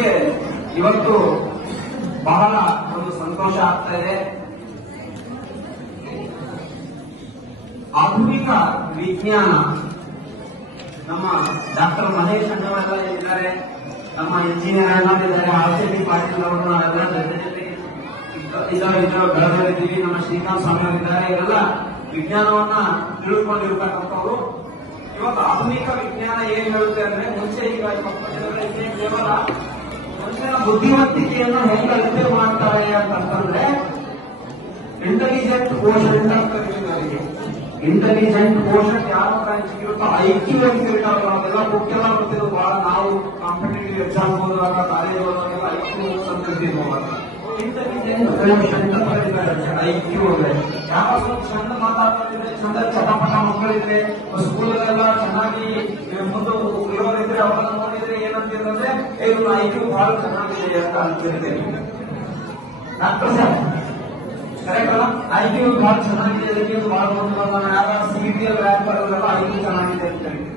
ನನಗೆ ಇವತ್ತು ಬಹಳ ಒಂದು ಸಂತೋಷ ಆಗ್ತಾ ಇದೆ. ಆಧುನಿಕ ವಿಜ್ಞಾನ ನಮ್ಮ ಡಾಕ್ಟರ್ ಮಹೇಶ್ ಅಣ್ಣವರೆಲ್ಲ ಇದ್ದಾರೆ, ನಮ್ಮ ಇಂಜಿನಿಯರ್ ಅಣ್ಣರಿದ್ದಾರೆ, ಆರ್ಸಿಟಿ ಪಾಟೀಲ್ ಅವರು ನಾವೆಲ್ಲ ಜೊತೆ ಬೆಳೆದಿದ್ದೀವಿ. ನಮ್ಮ ಶ್ರೀಕಾಂತ್ ಸ್ವಾಮಿ ಅವರಿದ್ದಾರೆ. ಇವರೆಲ್ಲ ವಿಜ್ಞಾನವನ್ನ ತಿಳ್ಕೊಂಡಿರ್ತಕ್ಕಂಥವ್ರು. ಇವತ್ತು ಆಧುನಿಕ ವಿಜ್ಞಾನ ಏನ್ ಹೇಳುತ್ತೆ ಅಂದ್ರೆ, ಮುಂಚೆ ಈಗ ಕೇವಲ ಮನುಷ್ಯನ ಬುದ್ಧಿವಂತಿಕೆಯನ್ನು ಹೆಂಗೆ ಅಳತೆ ಮಾಡ್ತಾರೆ ಅಂತಂದ್ರೆ ಇಂಟೆಲಿಜೆಂಟ್ ಕೋಶನ್ ಅಂತ ಕರೀತಾರೆ. ಇಂಟೆಲಿಜೆಂಟ್ ಕೋಶನ್ ಯಾವ ಕಾರಣಕ್ಕಿರುತ್ತೋ ಐಕ್ಯೂ ಅಂತ ಇರ್ತಾವೆ. ನಾವೆಲ್ಲ ಬುಕ್ ಎಲ್ಲ ಗೊತ್ತಿದ್ದು ಬಹಳ, ನಾವು ಕಾಂಪಿಟೇಟಿವ್ ಎಕ್ಸಾಮ್ ಓದುವಾಗ ಕಾಲೇಜ್ ಓದುವಾಗೆಲ್ಲ ಐಕ್ಯೂ ಅಂತ ಕರಿತೀವಿ. ಇಂಟೆಲಿಜೆಂಟ್ ಕೋಶನ್ ಅಂತ ಕರೀತಾರೆ. ಐಕ್ಯೂ ಅಂದ್ರೆ ಯಾವ ಸ್ವಲ್ಪ ಚಂದ ಮಾತಾಡ್ತಿದ್ರೆ, ಚಂದ ಚಟಪಟ ಮಕ್ಕಳಿದ್ರೆ, ಸ್ಕೂಲಲ್ಲೆಲ್ಲ ಚೆನ್ನಾಗಿ ಮುಂದೆ ಇರೋರಿದ್ರೆ ಅವರನ್ನ ನೋಡಿದ್ರೆ ಏನಂತಿದ್ರೆ ಇವ್ರು ಐಕ್ಯೂ ಬಹಳ ಚೆನ್ನಾಗಿದೆ ಅಂತ ಅಂತಿರ್ತೇವೆ. ಡಾಕ್ಟರ್ ಸರ್ ಕರೆಕ್ಟ್ ಅಲ್ಲ? ಐಕ್ಯೂ ಬಹಳ ಚೆನ್ನಾಗಿದೆ, ಅದಕ್ಕೆ ಬಹಳ ಯಾರು ಸಿಬಿಟಿಯಲ್ಲಿ ರ್ಯಾಂಕ್ ಬರೋದ್ರಲ್ಲ ಐಕ್ಯೂ ಚೆನ್ನಾಗಿದೆ ಅಂತ ಹೇಳ್ತೀವಿ.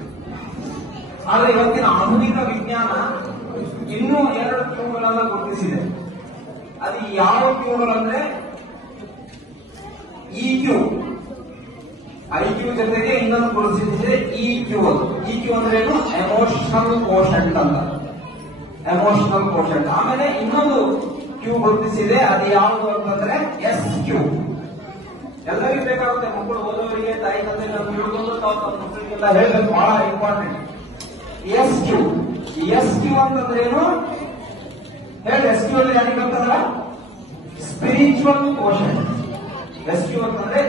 ಆದ್ರೆ ಇವತ್ತಿನ ಆಧುನಿಕ ವಿಜ್ಞಾನ ಇನ್ನೂ 2 ಕ್ಯೂಗಳನ್ನ ಗುರುತಿಸಿದೆ. ಅದು ಯಾವ ಕ್ಯೂಗಳಂದ್ರೆ ಇಕ್ಯೂ, ಐಕ್ಯೂ ಜೊತೆಗೆ ಇನ್ನೊಂದು ಗುರುತಿಸಿದೆ ಇಕ್ಯೂ. ಅದು ಇಕ್ಯೂ ಅಂದ್ರೆ ಏನು? ಎಮೋಷನಲ್ ಕೋಶಂಟ್ ಅಂತ. Emotional quotient. ಆಮೇಲೆ ಇನ್ನೊಂದು ಕ್ಯೂ ಗುರುತಿಸಿದೆ, ಅದು ಯಾವುದು ಅಂತಂದ್ರೆ ಎಸ್ ಕ್ಯೂ. ಎಲ್ಲರಿಗೂ ಬೇಕಾಗುತ್ತೆ, ಮಕ್ಕಳು ಓದೋರಿಗೆ ತಾಯಿ ತಂದೆ ತಿಳ್ಕೊಂಡು ಮಕ್ಕಳಿಗೆಲ್ಲ ಹೇಳಬೇಕು, ಬಹಳ important. S Q. S Q ಅಂತಂದ್ರೇನು ಹೇಳಿ? ಎಸ್ ಕ್ಯೂ ಅಲ್ಲಿ ಯಾರಿಗೆ ಅಂತಂದ್ರೆ ಸ್ಪಿರಿಚುವಲ್ ಕೋಶಂಟ್. ಎಸ್ ಕ್ಯೂ ಅಂತಂದ್ರೆ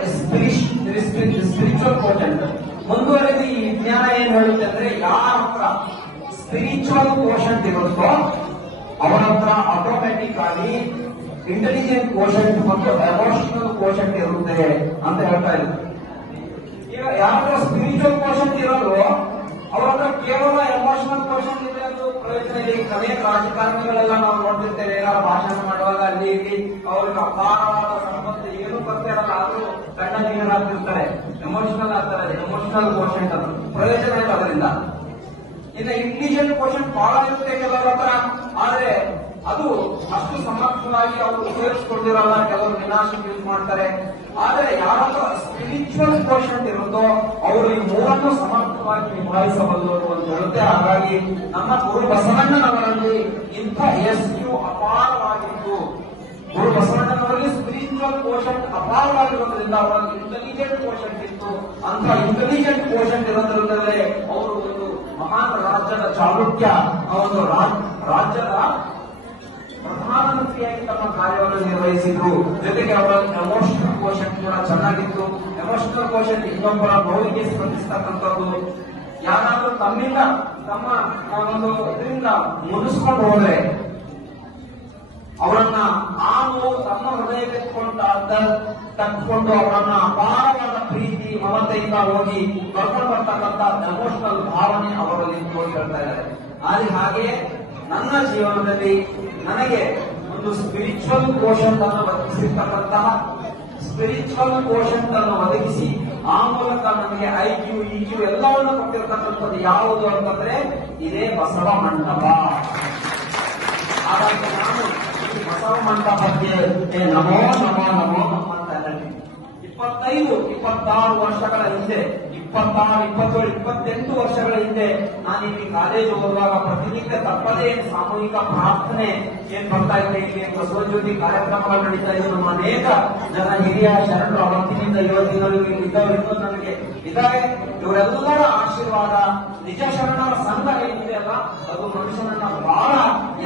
ಸ್ಪಿರಿಚುವಲ್ ಕೋಶಂಟ್. ಮುಂದುವರೆದು ಈ ವಿಜ್ಞಾನ ಏನ್ ಹೇಳುತ್ತೆ ಅಂದ್ರೆ, ಯಾರ ಹತ್ರ ಸ್ಪಿರಿಚುವಲ್ ಕೋಶಂಟ್ ಇರುತ್ತೋ ಅವರ ಹತ್ರ ಆಟೋಮ್ಯಾಟಿಕ್ ಆಗಿ ಇಂಟೆಲಿಜೆಂಟ್ ಕೋಶಂಟ್ ಮತ್ತು ಎಮೋಷನಲ್ ಕೋಶಂಟ್ ಇರುತ್ತೆ ಅಂತ ಹೇಳ್ತಾ ಇದ್ರು. ಈಗ ಯಾರ ಸ್ಪಿರಿಚುವಲ್ ಕೋಶಂಟ್ ಇರೋದು ಅವರ ಹತ್ರ ಕೇವಲ ಎಮೋಷನಲ್ ಕೋಶಂಟ್ ಇದೆ, ಅದು ಪ್ರಯೋಜನ ಇದೆ. ಅನೇಕ ರಾಜಕಾರಣಿಗಳೆಲ್ಲ ನಾವು ನೋಡ್ತಿರ್ತೇವೆ, ಏನಾದ್ರು ಭಾಷಣ ಮಾಡುವಾಗ ಅಲ್ಲಿ ಇಲ್ಲಿ ಅವ್ರಿಗೆ ಅಪಾರವಾದ ಸಂಬಂಧ ಏನು ಬರ್ತಾ ಇರಲ್ಲ, ಆದ್ರೂ ಕಣ್ಣ ನೀರಾಗ್ತಿರ್ತಾರೆ, ಎಮೋಷನಲ್ ಆಗ್ತಾರೆ. ಎಮೋಷನಲ್ ಕೋಶಂಟ್ ಅದು ಪ್ರಯೋಜನ ಇಲ್ಲ ಅದರಿಂದ. ಇನ್ನು ಇಂಟೆಲಿಜೆಂಟ್ ಕೋಶಂಟ್ ಬಹಳ ಇರುತ್ತೆ ಕೆಲವರ ಹತ್ರ, ಆದ್ರೆ ಅದು ಅಷ್ಟು ಸಮರ್ಥವಾಗಿ ಅವರು ಉಪಯೋಗಿಸಿಕೊಂಡಿರಲ್ಲ, ಕೆಲವರು ವಿನಾಶಕ್ಕೆ ಯೂಸ್ ಮಾಡ್ತಾರೆ. ಆದ್ರೆ ಯಾರ ಹತ್ರ ಸ್ಪಿರಿಚುವಲ್ ಕೋಶಂಟ್ ಇರುತ್ತೋ ಅವರು ಈ ಮೂರನ್ನು ಸಮರ್ಥವಾಗಿ ನಿಭಾಯಿಸಬಲ್ಲರು ಅಂತ ಹೇಳುತ್ತೆ. ಹಾಗಾಗಿ ನಮ್ಮ ಗುರು ಬಸವಣ್ಣನವರಲ್ಲಿ ಇಂಥ ಎಸ್ ಕ್ಯೂ ಅಪಾರವಾಗಿತ್ತು. ಗುರು ಬಸವಣ್ಣನವರಲ್ಲಿ ಸ್ಪಿರಿಚುವಲ್ ಕೋಶಂಟ್ ಅಪಾರವಾಗಿರೋದ್ರಿಂದ ಅವರಲ್ಲಿ ಇಂಟೆಲಿಜೆಂಟ್ ಕೋಶಂಟ್ ಇತ್ತು. ಅಂತ ಇಂಟೆಲಿಜೆಂಟ್ ಕೋಶಂಟ್ ಇರೋದ್ರಿಂದಲೇ ಅವರು ಒಂದು ಮಹಾನ್ ರಾಜ್ಯದ ಚಾಲುಕ್ಯ, ಒಂದು ರಾಜ್ಯದ ಪ್ರಧಾನಮಂತ್ರಿಯಾಗಿ ತಮ್ಮ ಕಾರ್ಯವನ್ನು ನಿರ್ವಹಿಸಿದ್ರು. ಜೊತೆಗೆ ಅವರ ಎಮೋಷನಲ್ ಕೋಶಂಟ್ ಕೂಡ ಚೆನ್ನಾಗಿತ್ತು. ಎಮೋಷನಲ್ ಕೋಶಂಟ್ ಇನ್ನೊಬ್ಬರ ನೋವಿಗೆ ಸ್ಪಂದಿಸ್ತಕ್ಕಂಥದ್ದು. ಯಾರಾದ್ರೂ ತಮ್ಮಿಂದ ತಮ್ಮ ಒಂದು ಇದರಿಂದ ಮುನಿಸ್ಕೊಂಡು ಹೋದ್ರೆ ಅವರನ್ನ ಆ ನೋವು ತಮ್ಮ ಹೃದಯಕ್ಕೆ ತಕ್ಕೊಂಡು ಅವರನ್ನ ಅಪಾರವಾದ ಪ್ರೀತಿ ಮಮತೆಯಿಂದ ಹೋಗಿ ಕರ್ಕೊಂಡು ಬರ್ತಕ್ಕಂಥ ಎಮೋಷನಲ್ ಭಾವನೆ ಅವರಲ್ಲಿ ಹೋಗಿ ಹೇಳ್ತಾ ಇದ್ದಾರೆ. ಆದರೆ ಹಾಗೆ ನನ್ನ ಜೀವನದಲ್ಲಿ ನನಗೆ ಒಂದು ಸ್ಪಿರಿಚುವಲ್ ಕೋಶಂಟ್ ಅನ್ನು ಒದಗಿಸಿರ್ತಕ್ಕಂತಹ ಸ್ಪಿರಿಚುವಲ್ ಕೋಶಂಟ್ ಅನ್ನು ಒದಗಿಸಿ ಆ ಮೂಲಕ ನನಗೆ ಐಕ್ಯೂ ಇಕ್ಯೂ ಎಲ್ಲವನ್ನು ಕೊಟ್ಟಿರತಕ್ಕಂಥದ್ದು ಯಾವುದು ಅಂತಂದ್ರೆ ಇದೇ ಬಸವ ಮಂಟಪ. ಹಾಗಾಗಿ ನಾನು ಈ ಬಸವ ಮಂಟಪಕ್ಕೆ ನಮೋ ನಮೋ ನಮೋ ಅಂತ ಹೇಳಿ 26 ವರ್ಷಗಳ ಹಿಂದೆ, 26, 27, 28 ವರ್ಷಗಳ ಹಿಂದೆ ನಾನು ಇಲ್ಲಿ ಕಾಲೇಜ್ ಓದುವಾಗ ಪ್ರತಿನಿತ್ಯ ತಪ್ಪದೇ ಸಾಮೂಹಿಕ ಪ್ರಾರ್ಥನೆ ಏನ್ ಬರ್ತಾ ಇದೆ, ಇಲ್ಲಿ ಬಸವಜ್ಯೋತಿ ಕಾರ್ಯಕ್ರಮಗಳು ನಡೀತಾ ಇದೆ. ನಮ್ಮ ಅನೇಕ ಜನ ಹಿರಿಯ ಶರಣರು ಅವತ್ತಿನಿಂದ ಇವತ್ತಿನವರೆಗೂ ಇದ್ದವರು ಇನ್ನೂ ನನಗೆ ಇದ್ದಾರೆ. ಇವರೆಲ್ಲರ ಆಶೀರ್ವಾದ, ನಿಜ ಶರಣರ ಸಂಘ ಏನಿದೆ ಅಲ್ಲ, ಅದು ಮನುಷ್ಯನನ್ನ ಬಹಳ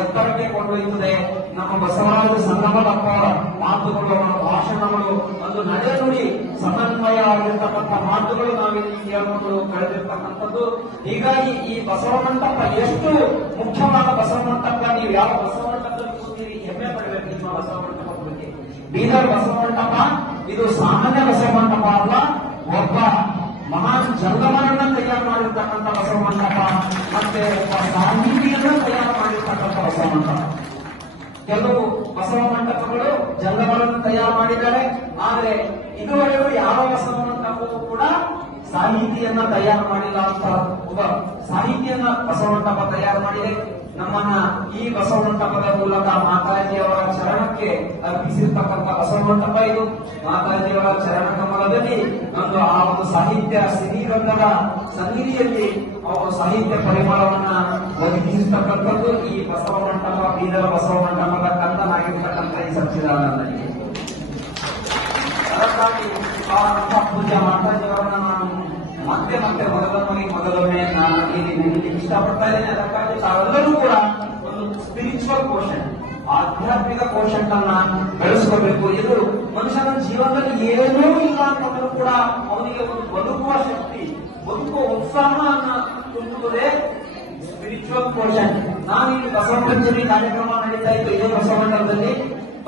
ಎತ್ತರಕ್ಕೆ ಕೊಂಡೊಯ್ಯುತ್ತದೆ. ನಮ್ಮ ಬಸವರಾಜ ಸಂಗಮದಪ್ಪ ಅವರ ಮಾತುಗಳು, ಅವರ ಭಾಷಣಗಳು, ಒಂದು ನಡೆನುಡಿ ಸಮನ್ವಯ ಆಗಿರ್ತಕ್ಕಂಥ ಮಾತುಗಳು ನಾವಿಲ್ಲಿ ಕೇಳಿಕೊಂಡು ಕಳೆದಿರ್ತಕ್ಕಂಥದ್ದು. ಹೀಗಾಗಿ ಈ ಬಸವ ಮಂಟಪ ಎಷ್ಟು ಮುಖ್ಯವಾದ ಬಸವ ಮಂಟಪ, ನೀವು ಯಾವ ಬಸವ ಮಂಟಪದಲ್ಲಿ ಕೂತೀರಿ ಹೆಮ್ಮೆ ಪಡಬೇಕು ನಿಮ್ಮ ಬಸವ ಮಂಟಪದ ಬಗ್ಗೆ. ಬೀದರ್ ಬಸವ ಮಂಟಪ ಇದು ಸಾಮಾನ್ಯ ಬಸವ ಮಂಟಪ ಅಲ್ಲ, ಒಬ್ಬ ಮಹಾನ್ ಜಂಗಮರನ್ನ ತಯಾರು ಮಾಡಿರ್ತಕ್ಕಂಥ ಬಸವ ಮಂಟಪ, ಮತ್ತೆ ಒಬ್ಬ ಸಾಹಿತಿಯನ್ನ ತಯಾರು ಮಾಡಿರ್ತಕ್ಕಂಥ ಬಸವ ಮಂಟಪ. ಕೆಲವು ಬಸವ ಮಂಟಪಗಳು ಜಂಗಮರನ್ನು ತಯಾರು ಮಾಡಿದ್ದಾರೆ, ಆದರೆ ಇದುವರೆಗೂ ಯಾವ ಬಸವ ಮಂಟಪವೂ ಕೂಡ ಸಾಹಿತಿಯನ್ನ ತಯಾರು ಮಾಡಿಲ್ಲ ಅಂತ ಒಬ್ಬ ಸಾಹಿತಿಯನ್ನ ಬಸವ ಮಂಟಪ ತಯಾರು ಮಾಡಿದೆ. ನಮ್ಮನ್ನ ಈ ಬಸವಮಂಟಪದ ಮೂಲಕ ಮಾತಾಜಿಯವರ ಚರಣಕ್ಕೆ ಅರ್ಪಿಸಿರ್ತಕ್ಕಂಥ ಬಸವಮಂಟಪ ಇದು. ಮಾತಾಜಿಯವರ ಚರಣ ಕಮಲದಲ್ಲಿ ಒಂದು ಆ ಒಂದು ಸಾಹಿತ್ಯ ಸಿರಿರಂಗದ ಸನ್ನಿಧಿಯಲ್ಲಿ ಅವರು ಸಾಹಿತ್ಯ ಪರಿಮಳವನ್ನ ಒದಗಿಸಿರ್ತಕ್ಕಂಥದ್ದು ಈ ಬಸವಮಂಟಪ, ಬೀದರ ಬಸವಮಂಟಪದ ಕಂದನಾಗಿರ್ತಕ್ಕಂಥ ಈ ಸಚ್ಚಿದಾನಂದನಿಗೆ. ಅದಕ್ಕಾಗಿ ಅವರಂತ ಪೂಜ್ಯ ಮಾತಾಜಿಯವರನ್ನ ನಾನು ಮತ್ತೆ ಮೊದಲೊಮ್ಮೆ ನಾನು ಇಲ್ಲಿ ಇಷ್ಟಪಡ್ತಾ ಇದ್ದೇನೆ. ಅದಕ್ಕಾಗಿ ತಾವೆಲ್ಲರೂ ಕೂಡ ಒಂದು ಸ್ಪಿರಿಚುವಲ್ ಕೋಶನ್, ಆಧ್ಯಾತ್ಮಿಕ ಕೋಶನ್ ಅನ್ನ ಬೆಳೆಸ್ಕೋಬೇಕು. ಇದು ಮನುಷ್ಯನ ಜೀವನದಲ್ಲಿ ಏನೂ ಇಲ್ಲ ಅಂತಂದ್ರೂ ಕೂಡ ಅವನಿಗೆ ಒಂದು ಬದುಕುವ ಶಕ್ತಿ, ಬದುಕುವ ಉತ್ಸಾಹವನ್ನ ತುಂಬುವುದೇ ಸ್ಪಿರಿಚುವಲ್ ಕೋಶನ್. ನಾವಿಲ್ಲಿ ಬಸವ ಪಂಚಮಿ ಕಾರ್ಯಕ್ರಮ ನಡೀತಾ ಇತ್ತು. ಇದೇ ಬಸವಮಂಟಪದಲ್ಲಿ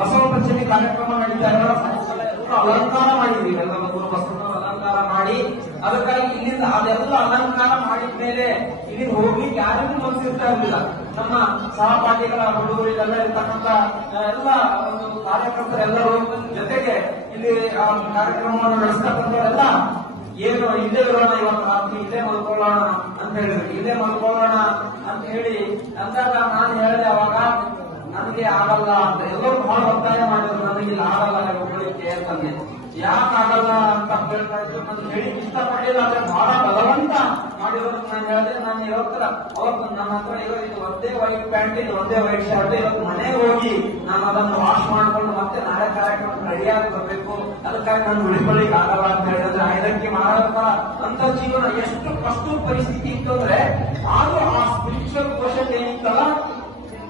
ಬಸವ ಪಂಚಮಿ ಕಾರ್ಯಕ್ರಮ ನಡೀತಾ ಇರೋ ಅಲಂಕಾರ ಮಾಡಿದ್ವಿ. ಎಲ್ಲ ಬಸವನ ಅಲಂಕಾರ ಮಾಡಿ ಅದಕ್ಕಾಗಿ ಇಲ್ಲಿಂದ ಅದೆಲ್ಲ ಅಲಂಕಾರ ಮಾಡಿದ ಮೇಲೆ ಇಲ್ಲಿಂದ ಹೋಗ್ಲಿಕ್ಕೆ ಯಾರಿಗೂ ಮನಸ್ಸಿರ್ತಾ ಇರಲಿಲ್ಲ. ನಮ್ಮ ಸಹಪಾಠಿಗಳ ಹುಡುಗರಿಗೆಲ್ಲ ಇರ್ತಕ್ಕಂಥ ಎಲ್ಲ ಒಂದು ಕಾರ್ಯಕರ್ತರೆಲ್ಲರೂ ಜೊತೆಗೆ ಇಲ್ಲಿ ಆ ಕಾರ್ಯಕ್ರಮವನ್ನು ನಡೆಸ್ತಕ್ಕಂಥವರೆಲ್ಲ ಏನು ಇಲ್ಲೇ ಇರೋಣ, ಇವತ್ತು ರಾತ್ರಿ ಇಲ್ಲೇ ಮಲ್ಕೊಳ್ಳೋಣ ಅಂತ ಹೇಳಿದ್ರು. ಇಲ್ಲೇ ಮಲ್ಕೊಳ್ಳೋಣ ಅಂತ ಹೇಳಿ ಅಂದಾಗ ನಾನು ಹೇಳಿದೆ ಅವಾಗ ನನಗೆ ಆಗಲ್ಲ ಅಂತ. ಎಲ್ಲರೂ ಬಹಳ ಒತ್ತಾಯ ಮಾಡಿದ್ರು, ನನಗೆ ಇಲ್ಲಿ ಆಗಲ್ಲ ಹೋಗ್ಲಿಕ್ಕೆ ಅಂತಂದೆ. ಯಾಕೆ ಆಗಲ್ಲ ಅಂತ ಹೇಳ್ತಾ ಇದ್ರು. ನಾನು ಹೇಳಿ ಇಷ್ಟಪಡಲಿಲ್ಲ, ಆದ್ರೆ ಬಹಳ ಬಲವಂತ ಮಾಡಿರೋದು ನಾನು ಹೇಳಿದೆ. ನಾನು ಇವತ್ತರ ಅವತ್ತು ನನ್ನ ಹತ್ರ ಇದು ಒಂದೇ ವೈಟ್ ಪ್ಯಾಂಟ್, ಇದು ಒಂದೇ ವೈಟ್ ಶರ್ಟ್, ಇವತ್ತು ಮನೆಗೆ ಹೋಗಿ ನಾನು ಅದನ್ನು ವಾಶ್ ಮಾಡ್ಕೊಂಡು ಮತ್ತೆ ನಾಳೆ ಕಾರ್ಯಕ್ರಮ ರೆಡಿಯಾಗಿ ಬರಬೇಕು, ಅದಕ್ಕಾಗಿ ನಾನು ಉಳಿಕೊಳ್ಳಿಕ್ಕೆ ಆಗಲ್ಲ ಅಂತ ಹೇಳಿದ್ರೆ ಇದಕ್ಕೆ ಮಾಡಂತ ಅಂತ ಜೀವನ ಎಷ್ಟು ಕಷ್ಟ ಪರಿಸ್ಥಿತಿ ಇತ್ತು ಅಂದ್ರೆ ಆದ್ರೂ ಆ ಸ್ಪಿರಿಚುವಲ್ ಕೋಶನ್ ಏನಿತ್ತಲ್ಲ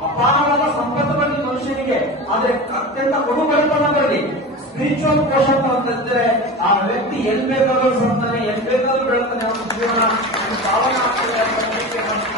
ಅಪಾರವಾದ ಸಂಪತ್ತು ಬರಲಿ ಮನುಷ್ಯನಿಗೆ, ಆದ್ರೆ ಅತ್ಯಂತ ಕೊಡುಬಡತನ ಬರಲಿ. ಸ್ಪಿರಿಚುವಲ್ ಕೋಶನ್ ಅಂತಂದ್ರೆ ಆ ವ್ಯಕ್ತಿ ಎಲ್ಲಿ ಬೇಕಾದ್ರೂ ಬರ್ತಾನೆ, ಎಲ್ಲಿ ಬೇಕಾದ್ರೂ ಬೆಳ್ತಾನೆ, ಅವನ ಜೀವನ ಪಾವನ ಆಗ್ತದೆ.